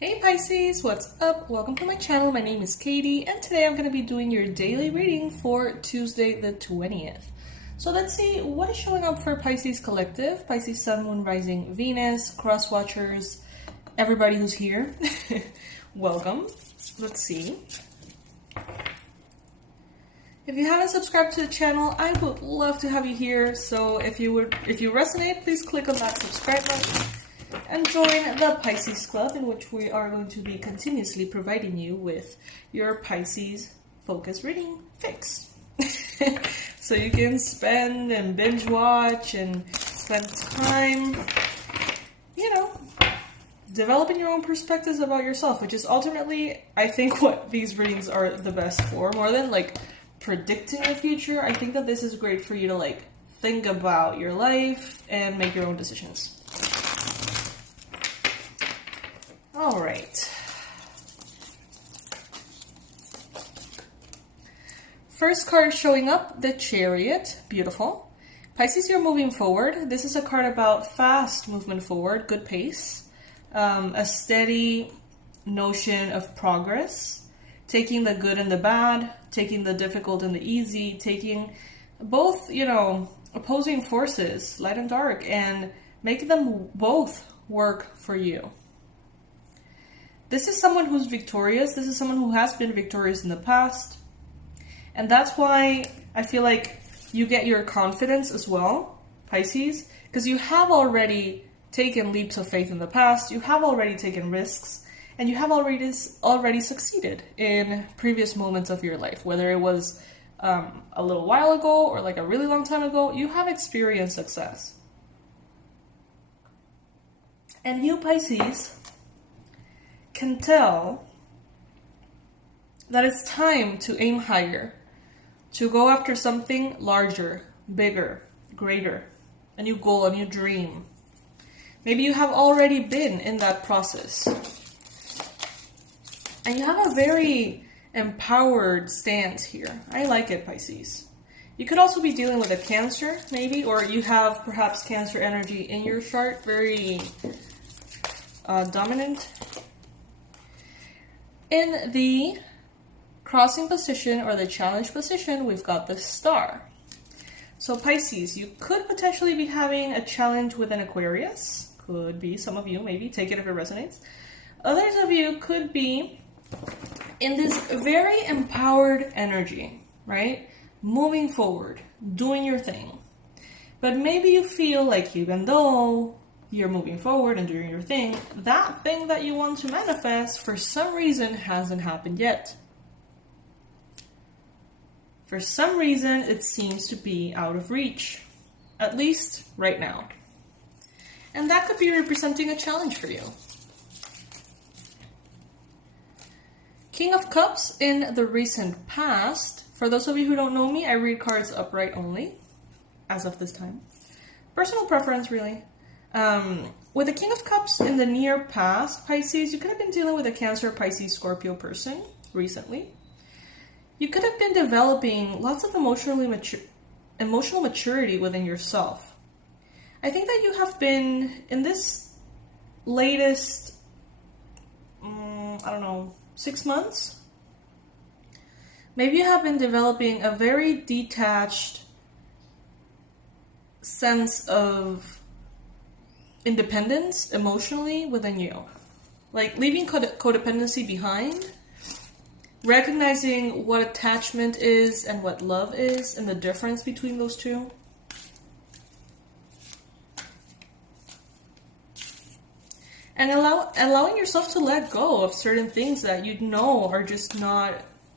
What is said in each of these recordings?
Hey Pisces, what's up? Welcome to my channel. My name is Katie, and today I'm going to be doing your daily reading for Tuesday the 20th. So let's see what is showing up for Pisces Collective, Pisces Sun, Moon, Rising, Venus, Cross Watchers, everybody who's here. Welcome. Let's see. If you haven't subscribed to the channel, I would love to have you here. So if you resonate, please click on that subscribe button and join the Pisces Club, in which we are going to be continuously providing you with your Pisces focus reading fix. So you can spend and binge watch and spend time, developing your own perspectives about yourself, which is ultimately, I think, what these readings are the best for. More than predicting the future, I think that this is great for you to think about your life and make your own decisions. All right. First card showing up, the Chariot. Beautiful. Pisces, you're moving forward. This is a card about fast movement forward, good pace, a steady notion of progress, taking the good and the bad, taking the difficult and the easy, taking both, opposing forces, light and dark, and making them both work for you. This is someone who's victorious. This is someone who has been victorious in the past. And that's why I feel like you get your confidence as well, Pisces, because you have already taken leaps of faith in the past. You have already taken risks, and you have already succeeded in previous moments of your life. Whether it was a little while ago or a really long time ago, you have experienced success. And you, Pisces, can tell that it's time to aim higher, to go after something larger, bigger, greater, a new goal, a new dream. Maybe you have already been in that process. And you have a very empowered stance here. I like it, Pisces. You could also be dealing with a Cancer, maybe, or you have perhaps Cancer energy in your chart, very dominant. In the crossing position or the challenge position, we've got the Star. So Pisces, you could potentially be having a challenge with an Aquarius. Could be, some of you, maybe, take it if it resonates. Others of you could be in this very empowered energy, right? Moving forward, doing your thing. But maybe you feel like even though you're moving forward and doing your thing, that thing that you want to manifest for some reason hasn't happened yet. For some reason, it seems to be out of reach, at least right now. And that could be representing a challenge for you. King of Cups in the recent past. For those of you who don't know me, I read cards upright only, as of this time. Personal preference, really. With the King of Cups in the near past, Pisces, you could have been dealing with a Cancer, Pisces, Scorpio person recently. You could have been developing lots of emotional maturity within yourself. I think that you have been, in this latest, 6 months, maybe you have been developing a very detached sense of independence emotionally within you. Leaving codependency behind, recognizing what attachment is and what love is and the difference between those two. And allowing yourself to let go of certain things that you know are just not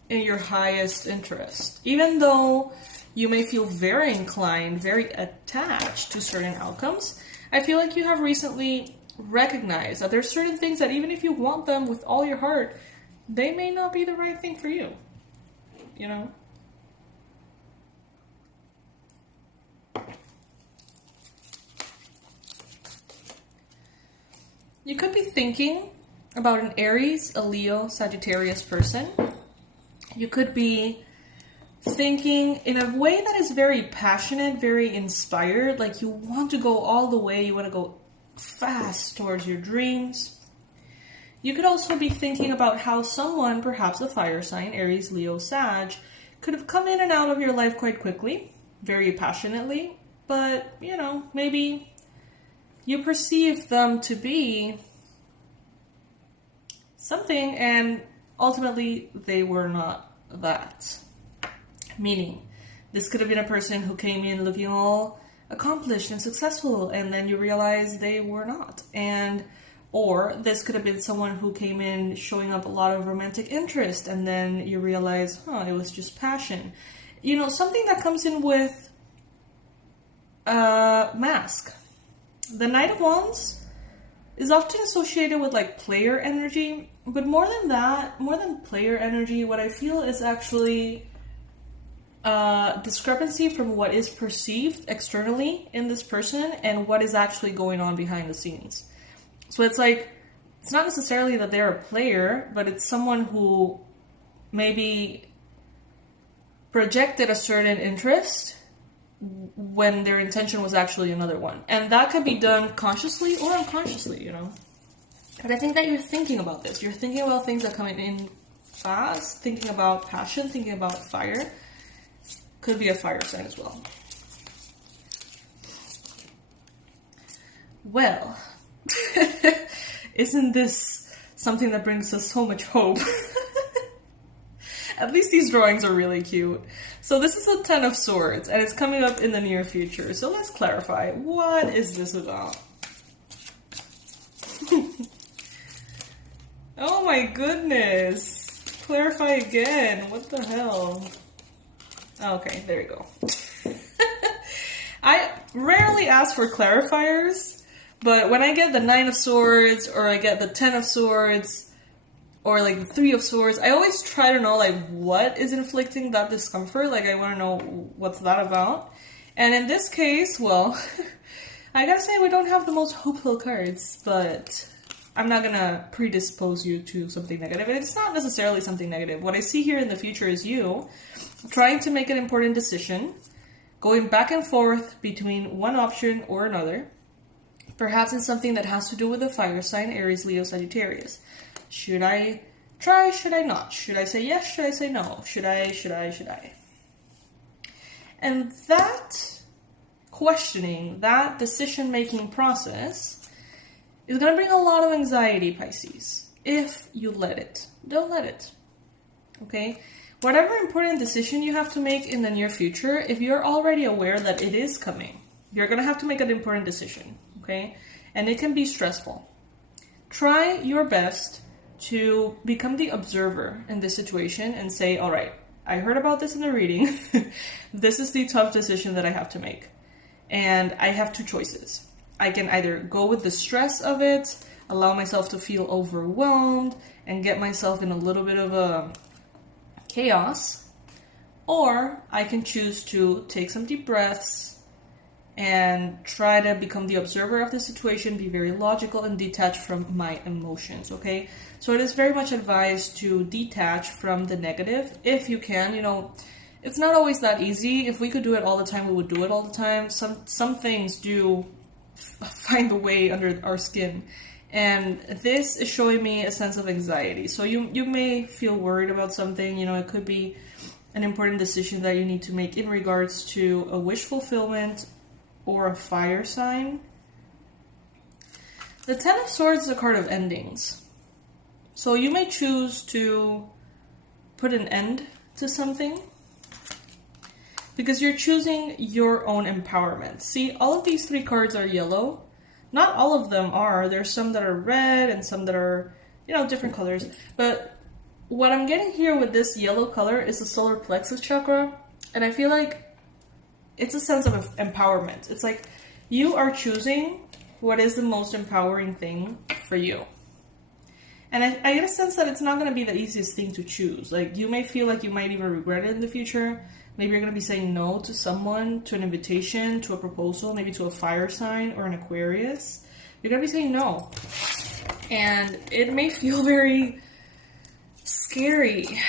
in your highest interest. Even though you may feel very inclined, very attached to certain outcomes, I feel like you have recently recognized that there's certain things that even if you want them with all your heart, they may not be the right thing for you. You could be thinking about an Aries, a Leo, Sagittarius person. You could be thinking in a way that is very passionate, very inspired, like you want to go all the way, you want to go fast towards your dreams. You could also be thinking about how someone, perhaps a fire sign, Aries, Leo, Sag, could have come in and out of your life quite quickly, very passionately, but, you know, maybe you perceive them to be something and ultimately they were not that. Meaning, this could have been a person who came in looking all accomplished and successful, and then you realize they were not. Or this could have been someone who came in showing up a lot of romantic interest, and then you realize, it was just passion. You know, something that comes in with a mask. The Knight of Wands is often associated with like player energy, but more than that, more than player energy, what I feel is actually discrepancy from what is perceived externally in this person and what is actually going on behind the scenes. So it's like, it's not necessarily that they're a player, but it's someone who maybe projected a certain interest when their intention was actually another one. And that can be done consciously or unconsciously, you know. But I think that you're thinking about this. You're thinking about things that come in fast, thinking about passion, thinking about fire. Could be a fire sign as well. Well, isn't this something that brings us so much hope? At least these drawings are really cute. So this is a Ten of Swords, and it's coming up in the near future. So let's clarify. What is this about? Oh my goodness. Clarify again. What the hell? Okay, there you go. I rarely ask for clarifiers, but when I get the Nine of Swords, or I get the Ten of Swords, or like the Three of Swords, I always try to know like what is inflicting that discomfort. Like I want to know what's that about. And in this case, well, I gotta say we don't have the most hopeful cards, but I'm not gonna predispose you to something negative. And it's not necessarily something negative. What I see here in the future is you trying to make an important decision, going back and forth between one option or another. Perhaps it's something that has to do with the fire sign, Aries, Leo, Sagittarius. Should I try? Should I not? Should I say yes? Should I say no? Should I? And that questioning, that decision-making process is going to bring a lot of anxiety, Pisces, if you let it. Don't let it. Okay? Whatever important decision you have to make in the near future, if you're already aware that it is coming, you're going to have to make an important decision. Okay? And it can be stressful. Try your best to become the observer in this situation and say, all right, I heard about this in the reading. This is the tough decision that I have to make. And I have two choices. I can either go with the stress of it, allow myself to feel overwhelmed, and get myself in a little bit of a chaos, or I can choose to take some deep breaths and try to become the observer of the situation, be very logical and detached from my emotions, okay? So it is very much advised to detach from the negative if you can. You know, it's not always that easy. If we could do it all the time, we would do it all the time. Some things do find a way under our skin. And this is showing me a sense of anxiety. So you may feel worried about something. You know, it could be an important decision that you need to make in regards to a wish fulfillment or a fire sign. The Ten of Swords is a card of endings. So you may choose to put an end to something because you're choosing your own empowerment. See, all of these three cards are yellow. Not all of them are. There's some that are red and some that are, you know, different colors. But what I'm getting here with this yellow color is the solar plexus chakra. And I feel like it's a sense of empowerment. It's like you are choosing what is the most empowering thing for you. And I get a sense that it's not going to be the easiest thing to choose. Like, you may feel like you might even regret it in the future. Maybe you're going to be saying no to someone, to an invitation, to a proposal, maybe to a fire sign or an Aquarius. You're going to be saying no. And it may feel very scary.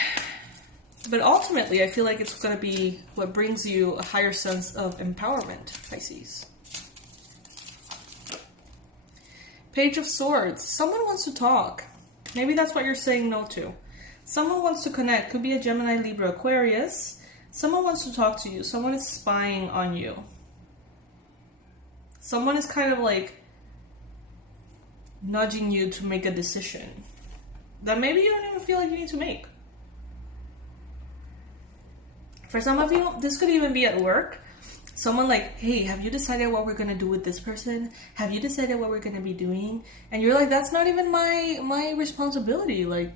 But ultimately, I feel like it's going to be what brings you a higher sense of empowerment, Pisces. Page of Swords. Someone wants to talk. Maybe that's what you're saying no to. Someone wants to connect. Could be a Gemini, Libra, Aquarius. Someone wants to talk to you. Someone is spying on you. Someone is kind of like nudging you to make a decision that maybe you don't even feel like you need to make. For some of you, this could even be at work. Someone like, hey, have you decided what we're going to do with this person? Have you decided what we're going to be doing? And you're like, that's not even my responsibility. Like,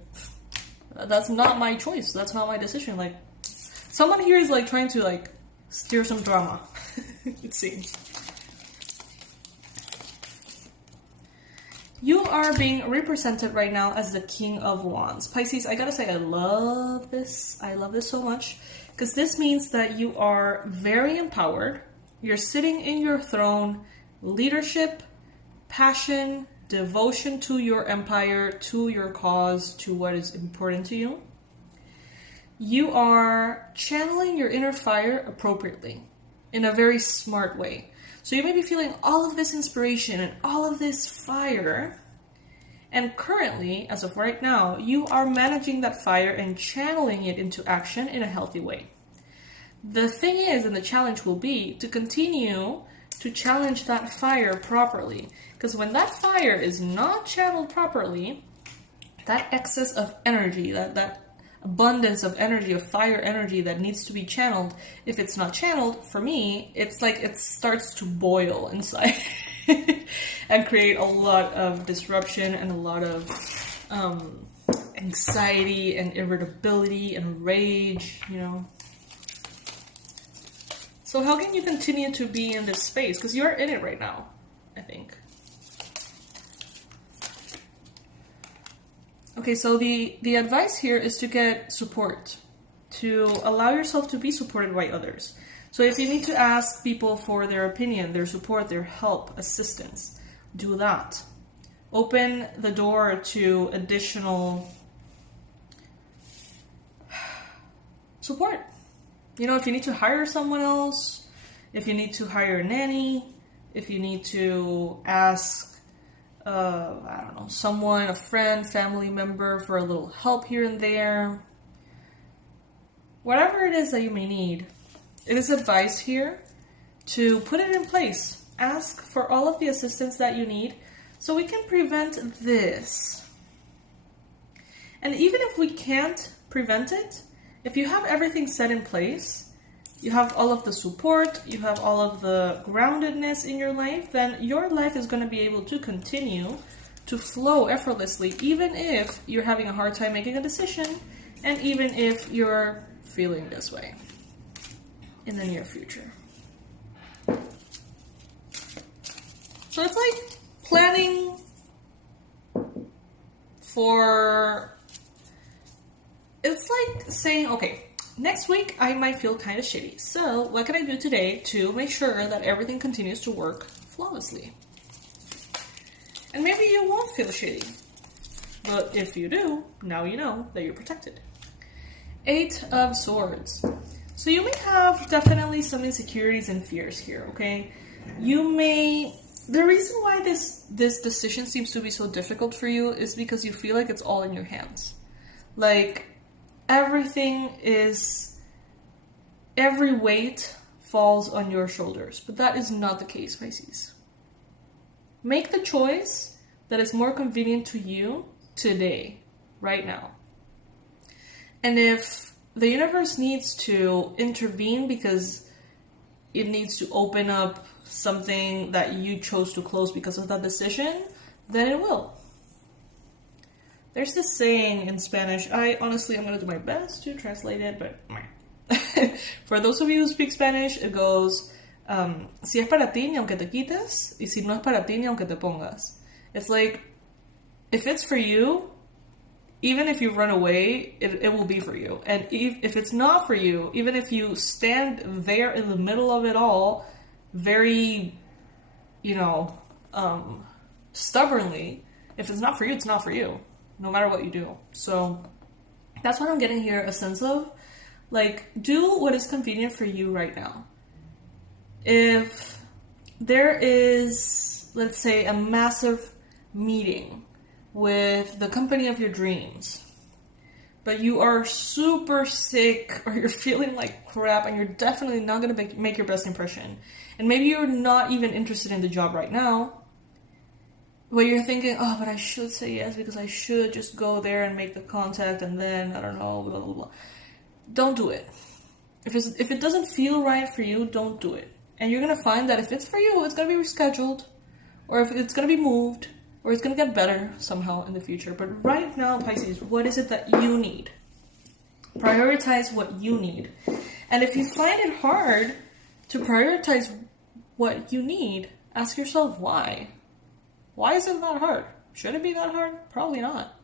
that's not my choice. That's not my decision. Like, someone here is like trying to like steer some drama, it seems. You are being represented right now as the King of Wands. Pisces, I gotta say, I love this. I love this so much. Because this means that you are very empowered. You're sitting in your throne. Leadership, passion, devotion to your empire, to your cause, to what is important to you. You are channeling your inner fire appropriately in a very smart way. So you may be feeling all of this inspiration and all of this fire. And currently, as of right now, you are managing that fire and channeling it into action in a healthy way. The thing is, and the challenge will be, to continue to challenge that fire properly. Because when that fire is not channeled properly, that excess of energy, that abundance of energy, of fire energy that needs to be channeled, if it's not channeled, for me, it's like it starts to boil inside and create a lot of disruption and a lot of anxiety and irritability and rage, you know. So how can you continue to be in this space? Because you're in it right now, I think. Okay, so the advice here is to get support, to allow yourself to be supported by others. So if you need to ask people for their opinion, their support, their help, assistance, do that. Open the door to additional support. You know, if you need to hire someone else, if you need to hire a nanny, if you need to ask I don't know, someone, a friend, family member for a little help here and there. Whatever it is that you may need, it is advice here to put it in place. Ask for all of the assistance that you need so we can prevent this. And even if we can't prevent it, if you have everything set in place, you have all of the support, you have all of the groundedness in your life, then your life is going to be able to continue to flow effortlessly, even if you're having a hard time making a decision, and even if you're feeling this way in the near future. So it's like planning for... It's like saying, okay, next week I might feel kind of shitty. So what can I do today to make sure that everything continues to work flawlessly? And maybe you won't feel shitty. But if you do, now you know that you're protected. 8 of Swords. So you may have definitely some insecurities and fears here, okay? You may... The reason why this decision seems to be so difficult for you is because you feel like it's all in your hands. Like... every weight falls on your shoulders, but that is not the case, Pisces. Make the choice that is more convenient to you today, right now. And if the universe needs to intervene because it needs to open up something that you chose to close because of that decision, then it will. There's this saying in Spanish. I'm going to do my best to translate it, but for those of you who speak Spanish, it goes, si es para ti, ni aunque te quites, y si no es para ti, ni aunque te pongas. It's like, if it's for you, even if you run away, it will be for you. And if it's not for you, even if you stand there in the middle of it all, very, stubbornly, if it's not for you, it's not for you. No matter what you do. So that's what I'm getting here, a sense of, like, do what is convenient for you right now. If there is, let's say, a massive meeting with the company of your dreams, but you are super sick or you're feeling like crap and you're definitely not going to make your best impression. And maybe you're not even interested in the job right now, but you're thinking, oh, but I should say yes because I should just go there and make the contact and then, I don't know, blah, blah, blah. Don't do it. If it doesn't feel right for you, don't do it. And you're going to find that if it's for you, it's going to be rescheduled, or if it's going to be moved, or it's going to get better somehow in the future. But right now, Pisces, what is it that you need? Prioritize what you need. And if you find it hard to prioritize what you need, ask yourself why. Why is it that hard? Should it be that hard? Probably not.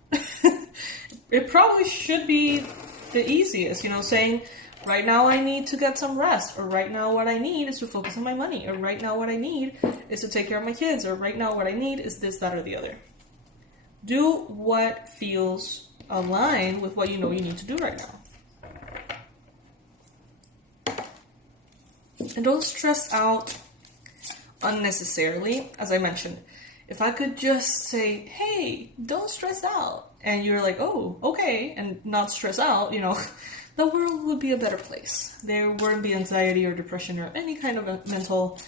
It probably should be the easiest, saying, right now I need to get some rest, or right now what I need is to focus on my money, or right now what I need is to take care of my kids, or right now what I need is this, that, or the other. Do what feels aligned with what you know you need to do right now. And don't stress out unnecessarily. As I mentioned, if I could just say, hey, don't stress out, and you're like, oh, okay, and not stress out, the world would be a better place. There wouldn't be anxiety or depression or any kind of mental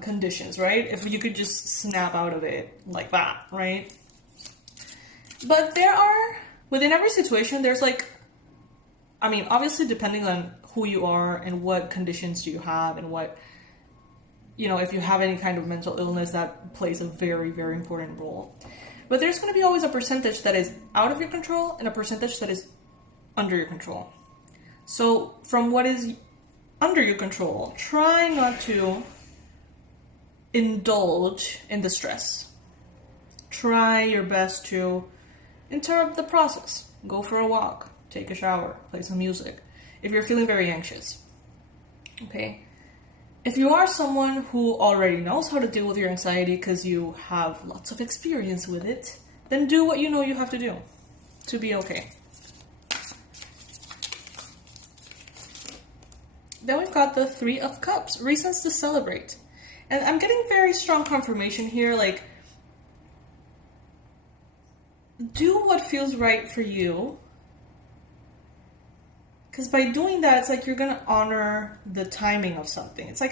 conditions, right? If you could just snap out of it like that, right? But within every situation, there's obviously depending on who you are and what conditions do you have and what, if you have any kind of mental illness, that plays a very, very important role. But there's going to be always a percentage that is out of your control and a percentage that is under your control. So from what is under your control, try not to indulge in the stress. Try your best to interrupt the process. Go for a walk, take a shower, play some music, if you're feeling very anxious. Okay? If you are someone who already knows how to deal with your anxiety because you have lots of experience with it, then do what you know you have to do to be okay. Then we've got the Three of Cups, reasons to celebrate. And I'm getting very strong confirmation here, do what feels right for you. Because by doing that, it's you're going to honor the timing of something. It's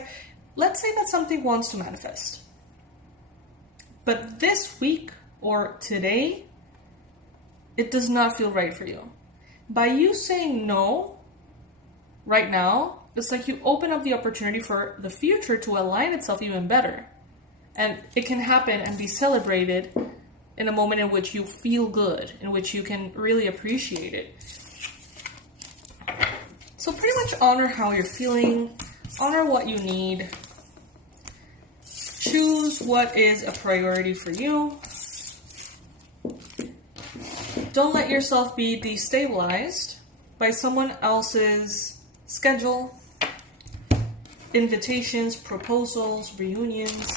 let's say that something wants to manifest. But this week or today, it does not feel right for you. By you saying no right now, it's you open up the opportunity for the future to align itself even better. And it can happen and be celebrated in a moment in which you feel good, in which you can really appreciate it. So pretty much honor how you're feeling, honor what you need, choose what is a priority for you. Don't let yourself be destabilized by someone else's schedule, invitations, proposals, reunions.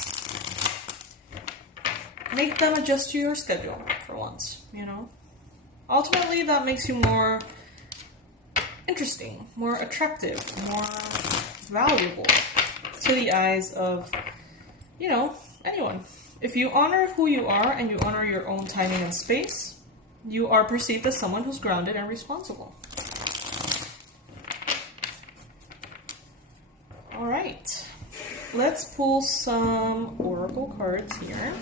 Make them adjust to your schedule for once, Ultimately, that makes you more interesting, more attractive, more valuable to the eyes of, anyone. If you honor who you are and you honor your own timing and space, you are perceived as someone who's grounded and responsible. All right, let's pull some oracle cards here.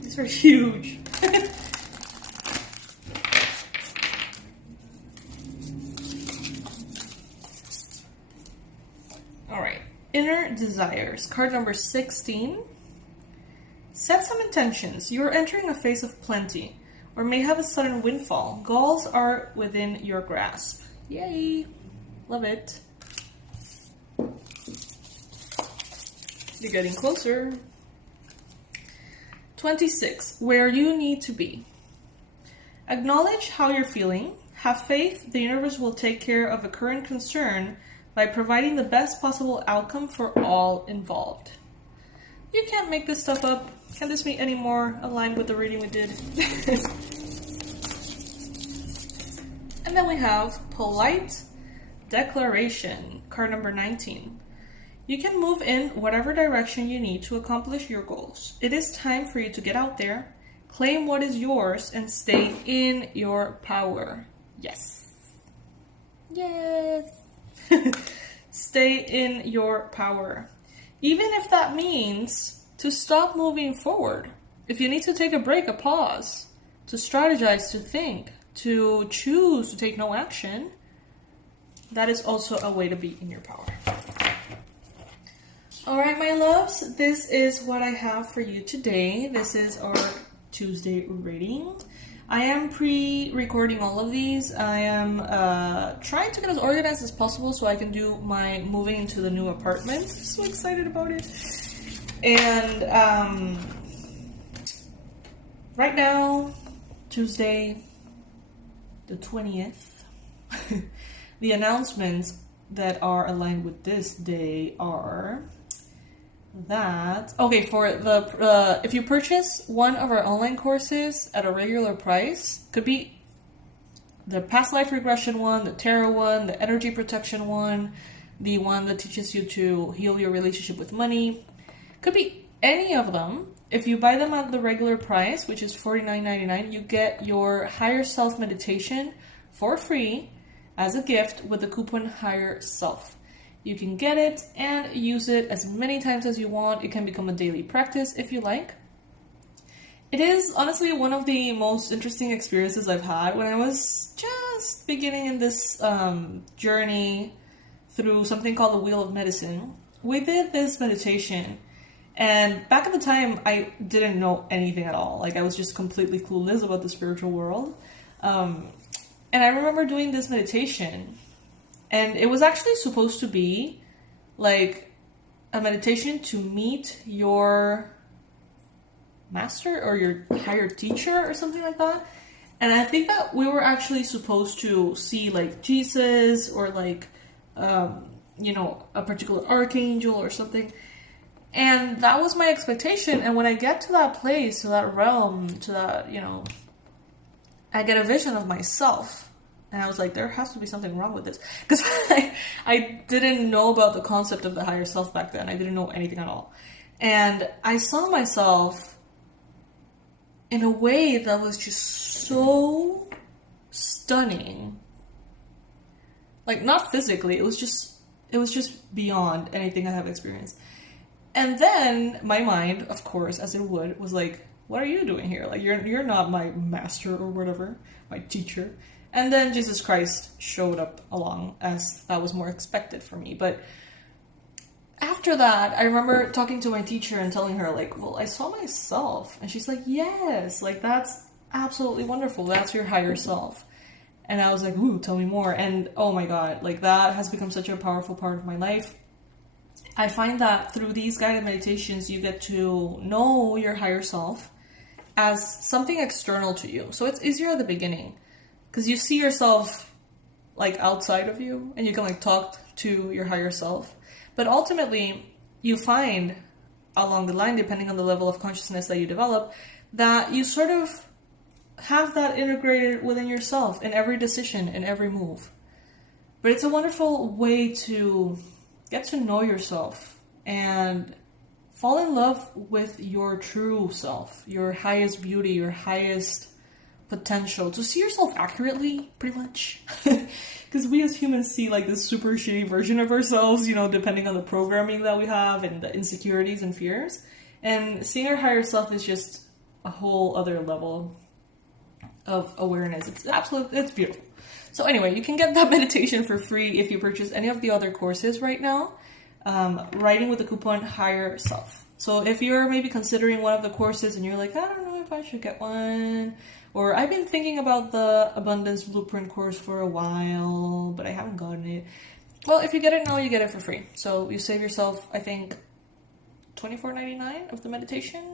These are huge. All right, inner desires, card number 16. Set some intentions. You are entering a phase of plenty, or may have a sudden windfall. Goals are within your grasp. Yay! Love it. You're getting closer. 26. Where you need to be. Acknowledge how you're feeling. Have faith the universe will take care of a current concern by providing the best possible outcome for all involved. You can't make this stuff up. Can this be any more aligned with the reading we did? And then we have polite Declaration, card number 19. You can move in whatever direction you need to accomplish your goals. It is time for you to get out there, claim what is yours, and stay in your power. Yes. Yes. Stay in your power. Even if that means to stop moving forward. If you need to take a break, a pause, to strategize, to think, to choose to take no action, that is also a way to be in your power. Alright, my loves, this is what I have for you today. This is our Tuesday reading. I am pre-recording all of these. I am trying to get as organized as possible so I can do my moving into the new apartment. I'm so excited about it. And right now, Tuesday the 20th, the announcements that are aligned with this day are that, okay, for the if you purchase one of our online courses at a regular price, could be the past life regression one, the tarot one, the energy protection one, the one that teaches you to heal your relationship with money, could be any of them. If you buy them at the regular price, which is $49.99, you get your higher self meditation for free as a gift with the coupon higher self. You can get it and use it as many times as you want. It can become a daily practice if you like. It is honestly one of the most interesting experiences I've had when I was just beginning in this journey through something called the Wheel of Medicine. We did this meditation, and back at the time, I didn't know anything at all. Like, I was just completely clueless about the spiritual world. And I remember doing this meditation, and it was actually supposed to be like a meditation to meet your master or your higher teacher or something like that. And I think that we were actually supposed to see like Jesus or like, a particular archangel or something. And that was my expectation. And when I get to that place, to that realm, to that, I get a vision of myself. And I was like, there has to be something wrong with this. Because I didn't know about the concept of the higher self back then. I didn't know anything at all. And I saw myself in a way that was just so stunning. Like, not physically. It was just beyond anything I have experienced. And then my mind, of course, as it would, was like, what are you doing here? Like, you're not my master or whatever, my teacher. And then Jesus Christ showed up along, as that was more expected for me. But after that, I remember talking to my teacher and telling her, like, well, I saw myself. And she's like, yes, like, that's absolutely wonderful. That's your higher self. And I was like, ooh, tell me more. And oh my God, like, that has become such a powerful part of my life. I find that through these guided meditations, you get to know your higher self as something external to you. So it's easier at the beginning because you see yourself like outside of you and you can like talk to your higher self. But ultimately, you find along the line, depending on the level of consciousness that you develop, that you sort of have that integrated within yourself in every decision, in every move. But it's a wonderful way to get to know yourself and fall in love with your true self, your highest beauty, your highest potential, to see yourself accurately, pretty much. Because we as humans see like this super shitty version of ourselves, depending on the programming that we have and the insecurities and fears. And seeing our higher self is just a whole other level of awareness. It's beautiful. So anyway, you can get that meditation for free if you purchase any of the other courses right now, writing with the coupon higher self. So if you're maybe considering one of the courses and you're like, I don't know if I should get one, or I've been thinking about the Abundance Blueprint course for a while, but I haven't gotten it. Well, if you get it now, you get it for free. So you save yourself, I think, $24.99 of the meditation.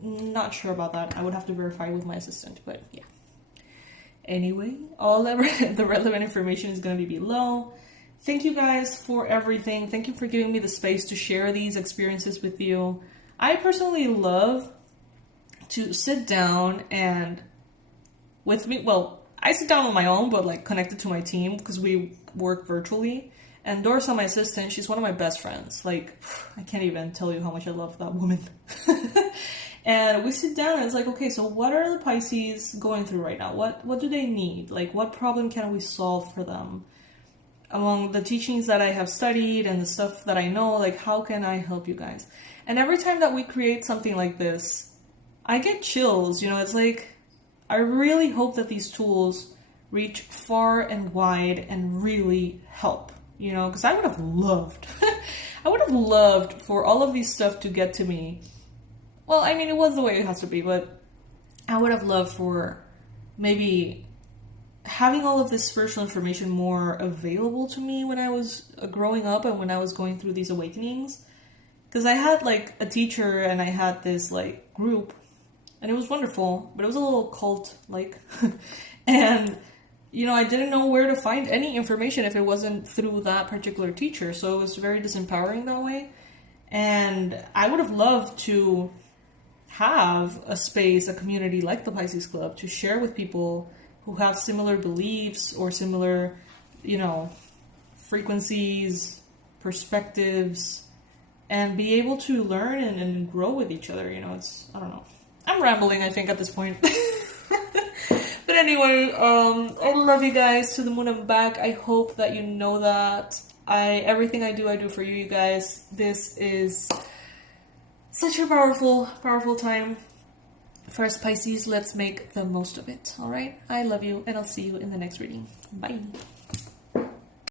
Not sure about that. I would have to verify with my assistant, but yeah. Anyway, all the relevant information is going to be below. Thank you guys for everything. Thank you for giving me the space to share these experiences with you. I personally love to sit down and with me, well, I sit down on my own, but like connected to my team because we work virtually. And Dorsa, my assistant, she's one of my best friends. Like, I can't even tell you how much I love that woman. And we sit down and it's like, okay, so what are the Pisces going through right now? What do they need? Like, what problem can we solve for them? Among the teachings that I have studied and the stuff that I know, like, how can I help you guys? And every time that we create something like this, I get chills, you know, it's like, I really hope that these tools reach far and wide and really help, you know, because I would have loved, I would have loved for all of these stuff to get to me. Well, I mean, it was the way it has to be, but I would have loved for maybe having all of this spiritual information more available to me when I was growing up and when I was going through these awakenings. Because I had like a teacher and I had this like group and it was wonderful, but it was a little cult-like. And, you know, I didn't know where to find any information if it wasn't through that particular teacher. So it was very disempowering that way. And I would have loved to have a space, a community like the Pisces Club to share with people who have similar beliefs or similar, you know, frequencies, perspectives, and be able to learn and grow with each other. You know, it's, I don't know. I'm rambling, I think, at this point. But anyway, I love you guys to the moon and back. I hope that you know that everything I do for you guys. This is such a powerful, powerful time. First, Pisces, let's make the most of it, all right? I love you, and I'll see you in the next reading. Bye.